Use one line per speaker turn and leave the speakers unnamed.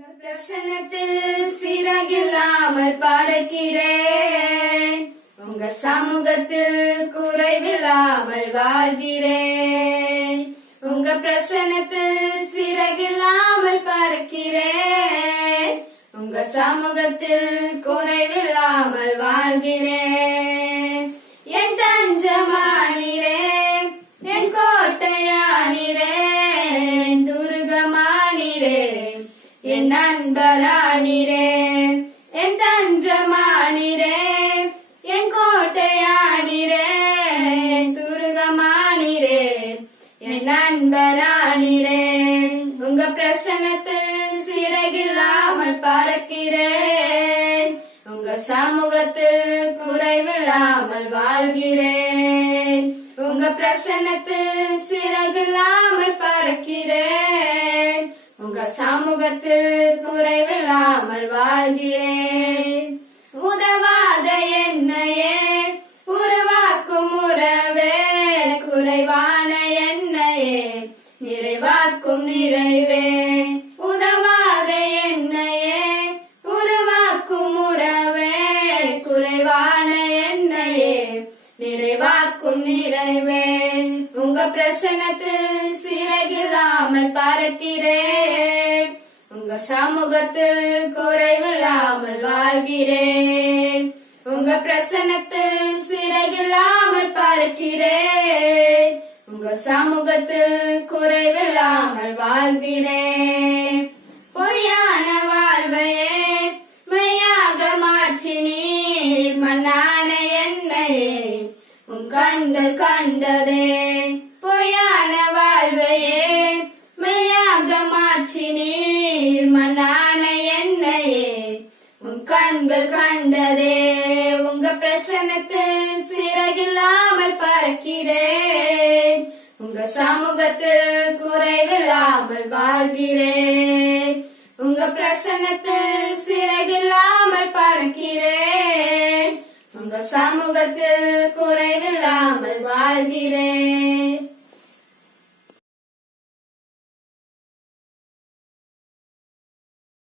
உங்க சிறகில்லாமல் பார்க்கிறேன். உங்க சமூகத்தில் குறைவில்லாமல் வாழ்கிறேன். உங்க பிரசனத்தில் சிறகில்லாமல் பார்க்கிறேன். உங்க சமூகத்தில் குறைவில்லாமல் வாழ்கிறேன். என் தஞ்சமா என் நண்பரானிரே என் தஞ்சமானிரே என் கோட்டையானிரே என் துருகமானிரே என் நண்பரானிரே உங்க பிரசனத்தில் சிறகில்லாமல் பறக்கிறேன். உங்க சமூகத்தில் குறைவில்லாமல் வாழ்கிறேன். உங்க பிரசனத்தில் சிறகில்லாமல் பறக்கிறேன். உங்க சமூகத்தில் குறைவில்லாமல் வாழ்கிறேன். உதவாத என்னையே உருவாக்கும் உறவே குறைவா உங்க பிரச்சனத்தில் சிறகில்லாமல் பார்க்கிறே. உங்க சமூகத்தில் குறைவில்லாமல் வாழ்கிறேன் உங்க பிரச்சனத்தில் சிறகில்லாமல் பார்க்கிறேன் உங்க சமூகத்தில் குறைவில்லாமல் வாழ்கிறேன் பொய்யான வாழ்வையே மெய்யாக மாற்றி நீர். மண்ணான என்னையே உன் கண்கள் கண்டதே. கண்டதே உங்க பிரசன்னத்தில் சிறகில்லாமல் பறக்கிறேன். உங்க சமூகத்தில் குறைவில்லாமல் வாழ்கிறேன். உங்க பிரசன்னத்தில் சிறகில்லாமல் பறக்கிறேன். உங்க சமூகத்தில் குறைவில்லாமல் வாழ்கிறேன்.